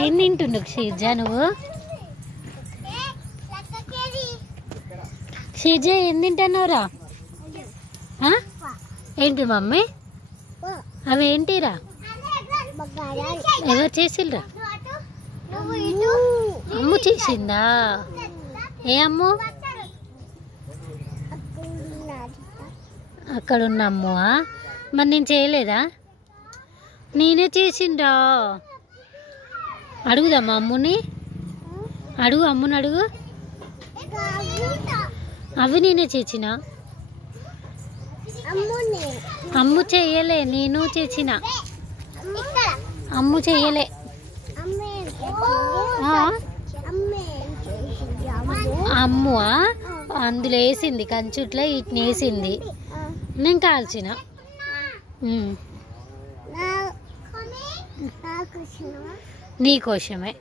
ఏం తింటుండు షీజ నువ్వు? షీజ ఏం తింటున్నావురా? ఏంటి మమ్మీ? అవి ఏంటిరా? ఎవరు చేసిండ్రా? అమ్ము చేసిందా? ఏ అమ్ము? అక్కడ ఉన్న అమ్మువా? మరి నేను చేయలేదా? నేనే చేసిండ్రా. అడుగుదామా అమ్ముని? అడుగు అమ్ముని అడుగు. అవి నేనే చేసిన. అమ్ము చెయ్యలే, నేను చేసిన. అమ్ము చెయ్యలే. అమ్మువా? అందులో వేసింది, కంచుట్లో ఇట్ని వేసింది, నేను కాల్చిన. నీకోసమే.